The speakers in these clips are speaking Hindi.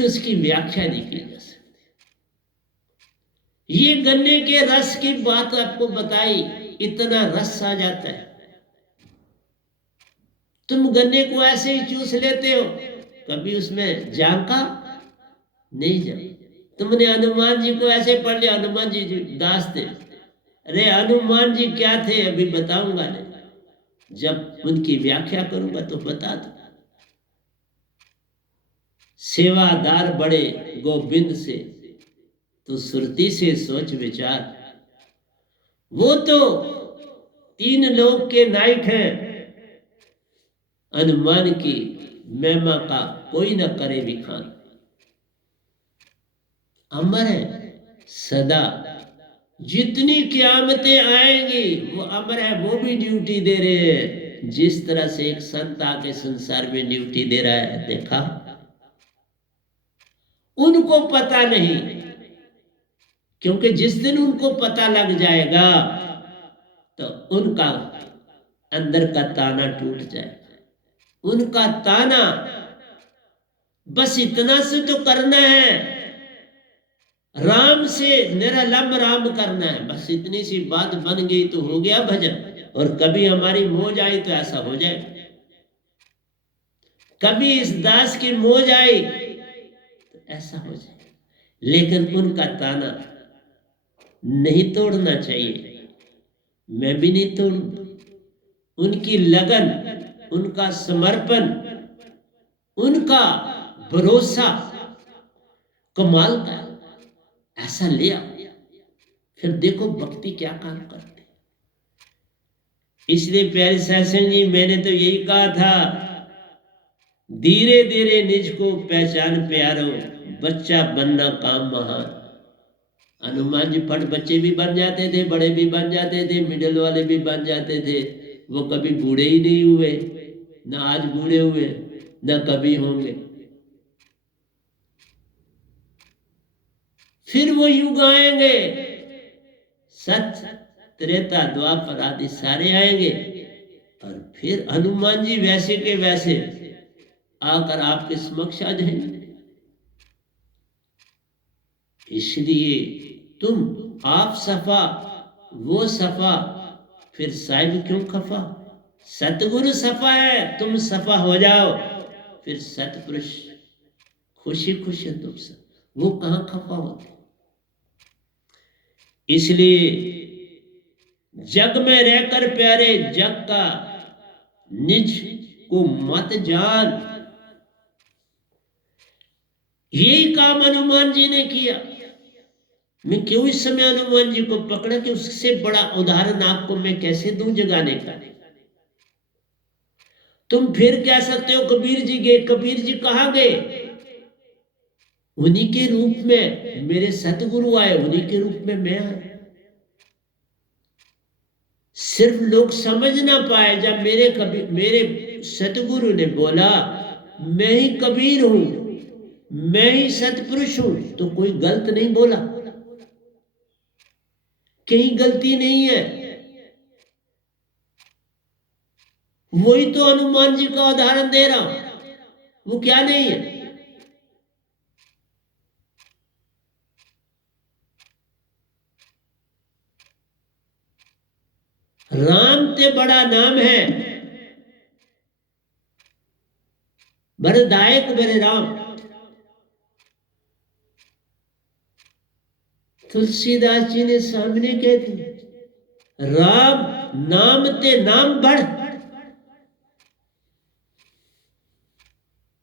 उसकी व्याख्या नहीं की जा सकती। ये गन्ने के रस की बात आपको बताई, इतना रस आ जाता है। तुम गन्ने को ऐसे ही चूस लेते हो, कभी उसमें झांका नहीं जा। तुमने हनुमान जी को ऐसे पढ़ लिया, हनुमान जी दास थे। अरे हनुमान जी क्या थे अभी बताऊंगा नहीं, जब उनकी व्याख्या करूंगा तो बता दो। सेवादार बड़े गोविंद से, तो सुरती से सोच विचार। वो तो 3 लोक के नायक हैं, हनुमान की महिमा का कोई न करे विखान। अमर है सदा, जितनी क़यामतें आएंगी वो अमर है, वो भी ड्यूटी दे रहे हैं। जिस तरह से एक संत आके संसार में ड्यूटी दे रहा है, देखा? उनको पता नहीं, क्योंकि जिस दिन उनको पता लग जाएगा तो उनका अंदर का ताना टूट जाएगा। उनका ताना बस इतना से तो करना है, राम से निरलंब राम करना है, बस इतनी सी बात बन गई तो हो गया भजन। और कभी हमारी मौज आई तो ऐसा हो जाए, कभी इस दास की मौज आई तो ऐसा हो जाए। लेकिन उनका ताना नहीं तोड़ना चाहिए, मैं भी नहीं तोड़ूंगा। उनकी लगन, उनका समर्पण, उनका भरोसा कमाल का है। ऐसा ले आओ, फिर देखो भक्ति क्या काम करती। इसलिए प्यारे सत्संग जी, मैंने तो यही कहा था, धीरे धीरे निज को पहचान प्यारो, बच्चा बनना काम महान। हनुमान जी फट बच्चे भी बन जाते थे, बड़े भी बन जाते थे, मिडिल वाले भी बन जाते थे। वो कभी बूढ़े ही नहीं हुए, ना आज बूढ़े हुए, ना कभी होंगे। फिर वो युग आएंगे, सत्य त्रेता द्वापर आदि सारे आएंगे, और फिर हनुमान जी वैसे के वैसे आकर आपके समक्ष आ जाएंगे। इसलिए तुम आप सफा, वो सफा, फिर साहिब क्यों खफा? सतगुरु सफा है, तुम सफा हो जाओ, फिर सतपुरुष खुशी खुशी तुम सब, वो कहां खफा होते। इसलिए जग में रहकर प्यारे जग का निज को मत जान। यही काम हनुमान जी ने किया। मैं क्यों इस समय हनुमान जी को पकड़ा कि उससे बड़ा उदाहरण आपको मैं कैसे दूं जगाने का। तुम फिर कह सकते हो कबीर जी गए, कबीर जी कहां गए? उन्हीं के रूप में मेरे सतगुरु आए, उन्हीं के रूप में मैं आया। सिर्फ लोग समझ ना पाए, जब मेरे सतगुरु ने बोला मैं ही कबीर हूं, मैं ही सतपुरुष हूं, तो कोई गलत नहीं बोला, कहीं गलती नहीं है। वही तो हनुमान जी का उदाहरण दे रहा हूं, वो क्या नहीं है। राम ते बड़ा नाम है, वरदायक मेरे राम। तुलसीदास जी ने सामने कह दिया, राम नाम ते नाम बढ़।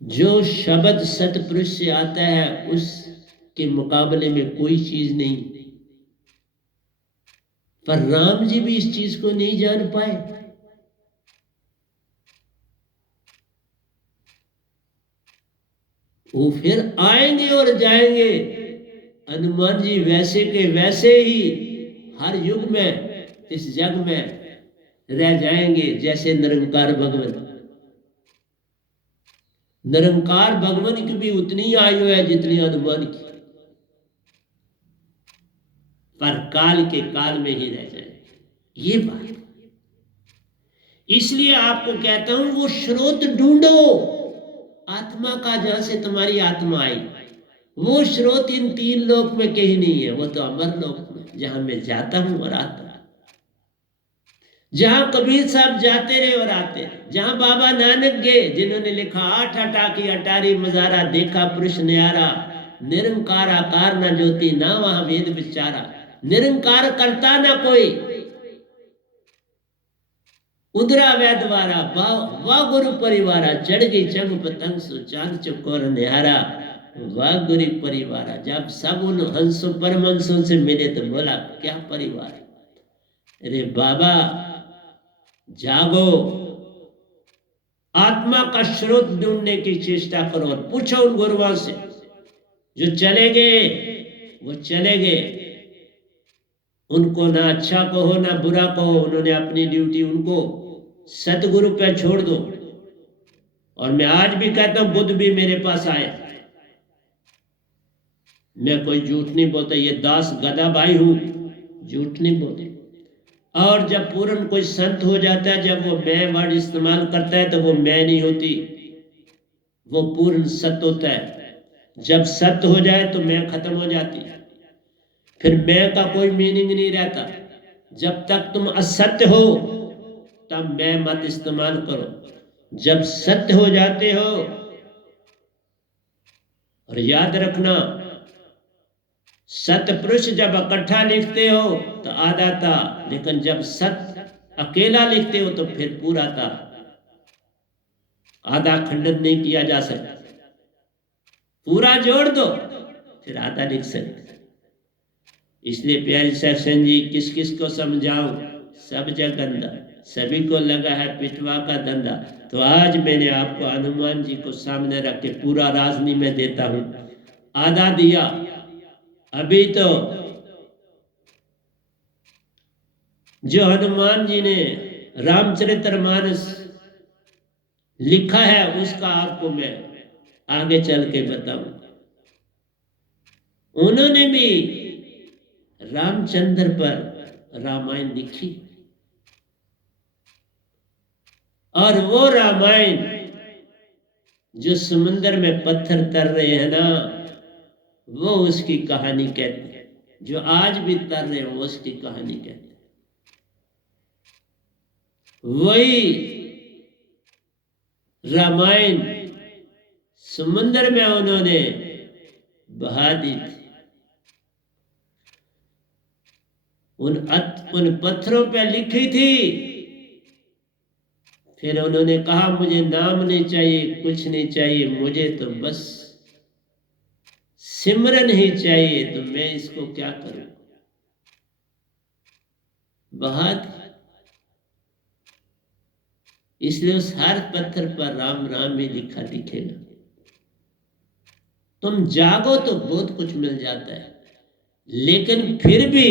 जो शब्द सतपुरुष से आता है उसके मुकाबले में कोई चीज नहीं। पर राम जी भी इस चीज को नहीं जान पाए। वो फिर आएंगे और जाएंगे, हनुमान जी वैसे के वैसे ही हर युग में इस जग में रह जाएंगे, जैसे निरंकार भगवान। निरंकार भगवान की भी उतनी आयु है जितनी हनुमान की, पर काल के काल में ही रह जाए, ये बात। इसलिए आपको कहता हूं वो स्रोत ढूंढो आत्मा का, जहां से तुम्हारी आत्मा आई। वो स्रोत इन 3 लोक में कहीं नहीं है, वो तो अमर लोक में, जहां मैं जाता हूं और आता हूं, जहां कबीर साहब जाते रहे और आते रहे, जहां बाबा नानक गए, जिन्होंने लिखा 8 अटाकी अटारी मजारा, देखा पुरुष न्यारा, निरंकार आकार न ज्योति, ना वहां वेद विचारा, निरंकार करता ना कोई, उदरा वैदवारा, वाह गुरु परिवारा, चढ़ गई चंग पतंग सो, चांद चकोर निहारा, वाह गुरु परिवारा। जब सब उन हंसों परमहंसों से मिले तो बोला क्या परिवार, अरे बाबा जागो, आत्मा का स्रोत ढूंढने की चेष्टा करो और पूछो उन गुरुओं से, जो चले गए वो चले गए, उनको ना अच्छा कहो ना बुरा कहो, उन्होंने अपनी ड्यूटी उनको सतगुरु पे छोड़ दो। और मैं आज भी कहता हूं बुद्ध भी मेरे पास आए, मैं कोई झूठ नहीं बोलता, ये दास गदा भाई हूं, झूठ नहीं बोलते। और जब पूर्ण कोई संत हो जाता है, जब वो मैं वर्ड इस्तेमाल करता है तो वो मैं नहीं होती, वो पूर्ण सत्य होता है। जब सत्य हो जाए तो मैं खत्म हो जाती, फिर मैं का कोई मीनिंग नहीं रहता। जब तक तुम असत्य हो तब मैं मत इस्तेमाल करो, जब सत्य हो जाते हो। और याद रखना, सत्य पुरुष जब इकट्ठा लिखते हो तो आधा था, लेकिन जब सत्य अकेला लिखते हो तो फिर पूरा था, आधा खंडन नहीं किया जा सकता, पूरा जोड़ दो फिर आधा लिख सकते। इसलिए प्यारी सत्संग जी, किस किस को समझाऊं, सब जग गंदा, सभी को लगा है पिटवा का धंधा। तो आज मैंने आपको हनुमान जी को सामने रख के पूरा राज नहीं मैं देता हूं, आधा दिया। अभी तो जो हनुमान जी ने रामचरितमानस लिखा है उसका आपको मैं आगे चल के बताऊं। उन्होंने भी रामचंद्र पर रामायण लिखी, और वो रामायण जो समुद्र में पत्थर तर रहे हैं ना, वो उसकी कहानी कहते हैं, जो आज भी तर रहे हैं वो उसकी कहानी कहते हैं। वही रामायण समुद्र में उन्होंने बहा दी थी, उन पत्थरों पे लिखी थी। फिर उन्होंने कहा मुझे नाम नहीं चाहिए, कुछ नहीं चाहिए, मुझे तो बस सिमरन ही चाहिए, तो मैं इसको क्या करूं, बहुत। इसलिए उस हर पत्थर पर राम राम ही लिखा दिखेगा। तुम जागो तो बहुत कुछ मिल जाता है, लेकिन फिर भी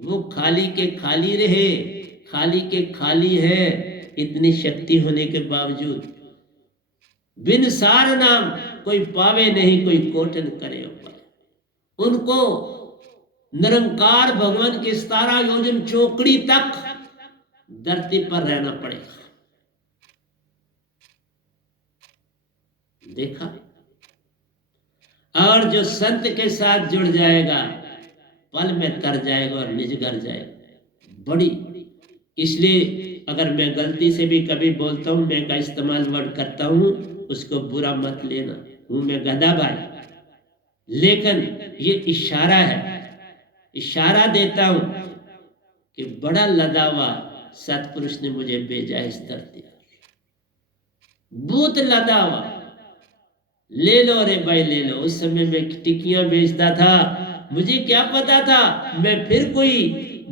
वो खाली के खाली रहे, खाली के खाली है। इतनी शक्ति होने के बावजूद बिन सार नाम कोई पावे नहीं, कोई कोटन करे उपाय। उनको निरंकार भगवान की 17 योजन चौकड़ी तक धरती पर रहना पड़ेगा। देखा, और जो संत के साथ जुड़ जाएगा पल में तर जाएगा और निजगर जाएगा। बड़ी, इसलिए अगर मैं गलती से भी कभी बोलता हूं, मैं का इस्तेमाल वर्ड करता हूं, उसको बुरा मत लेना, हूं मैं गधा भाई, लेकिन ये इशारा है, इशारा देता हूं कि बड़ा लदा हुआ सतपुरुष ने मुझे भेजा इस धरती पर, बहुत लदा हुआ। ले लो रे भाई ले लो। उस समय मैं टिक्कियां बेचता था, मुझे क्या पता था मैं फिर कोई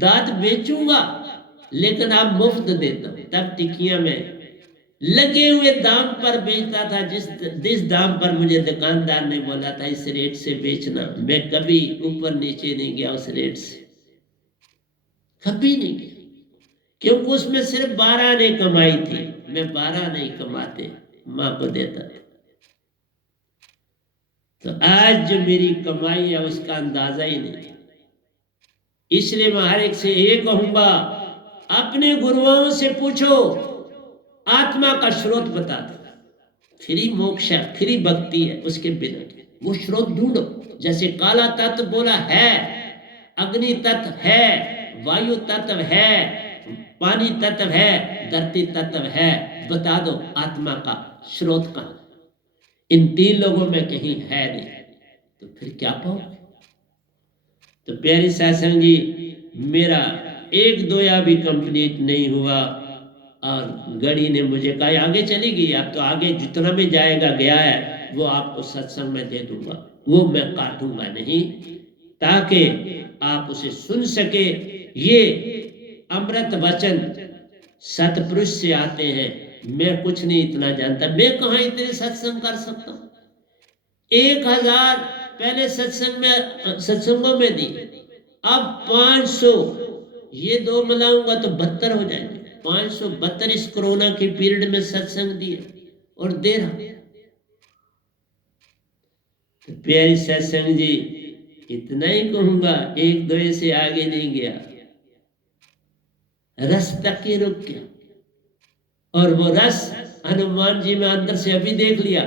दांत बेचूंगा, लेकिन आप मुफ्त देता हूं। तब टिक्कियां में लगे हुए दाम पर बेचता था, जिस दाम पर मुझे दुकानदार ने बोला था इस रेट से बेचना, मैं कभी ऊपर नीचे नहीं गया उस रेट से, कभी नहीं गया, क्योंकि उसमें सिर्फ 12 ने कमाई थी, मैं 12 नहीं कमाते मां को देता था। तो आज जो मेरी कमाई है उसका अंदाजा ही नहीं। इसलिए मैं हर एक से ये कहूंगा, अपने गुरुओं से पूछो, आत्मा का स्रोत बता दो, फ्री मोक्ष है, फ्री भक्ति है, उसके बिना वो स्रोत ढूंढो। जैसे काला तत्व बोला है, अग्नि तत्व है, वायु तत्व है, पानी तत्व है, धरती तत्व है, बता दो आत्मा का स्रोत कहां? इन तीन लोगों में कहीं है नहीं, तो फिर क्या पाओगे? तो प्यारी सत्संग जी, मेरा एक दोया भी कंप्लीट नहीं हुआ और घड़ी ने मुझे कहा आगे चली गई, अब तो आगे जितना भी जाएगा गया है वो आपको सत्संग में दे दूंगा, वो मैं काटूंगा नहीं, ताकि आप उसे सुन सके। ये अमृत वचन सतपुरुष से आते हैं। मैं कुछ नहीं इतना जानता, मैं कहाँ इतने सत्संग कर सकता हूँ? 1000 पहले सत्संगों में दी, अब 500, ये दो मिलाऊंगा तो 72 हो जाएंगे। 572 इस कोरोना के पीरियड में सत्संग दिए और दे रहा। तो प्यारी सत्संग जी, इतना ही कहूंगा, एक दो से आगे नहीं गया, रस तक ही रुक गया। और वो रस हनुमान जी में अंदर से अभी देख लिया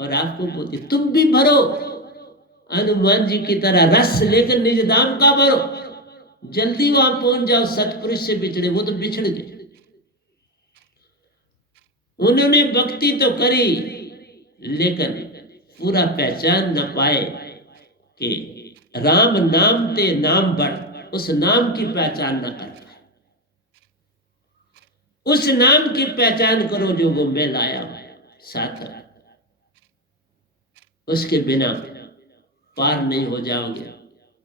और आपको बोलते तुम भी भरो हनुमान जी की तरह रस, लेकर निज धाम का भरो, जल्दी वहां पहुंच जाओ। सतपुरुष से बिछड़े, वो तो बिछड़ गए। उन्होंने भक्ति तो करी लेकिन पूरा पहचान न पाए कि राम नाम ते नाम बढ़, उस नाम की पहचान न कर पाए। उस नाम की पहचान करो जो वो मैं लाया हूं साथ, उसके बिना पार नहीं हो जाओगे,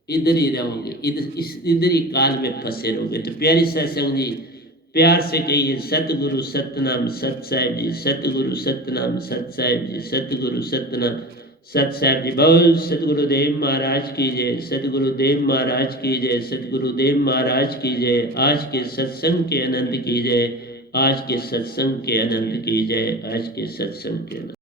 इधर ही रहोगे, इधर ही काल में फंसे रहोगे। तो प्यारी सत्संग जी, प्यार से कहिए सतगुरु सतनाम सत साहिब जी, सतगुरु सतनाम सत साहिब जी, सतगुरु सतनाम सत साहिब जी। बोल सतगुरुदेव महाराज की जय, सतगुरुदेव महाराज की जय, सतगुरुदेव महाराज की जय। आज के सत्संग के आनंद की जय, आज के सत्संग के आनंद की जय, आज के सत्संग के आनंद।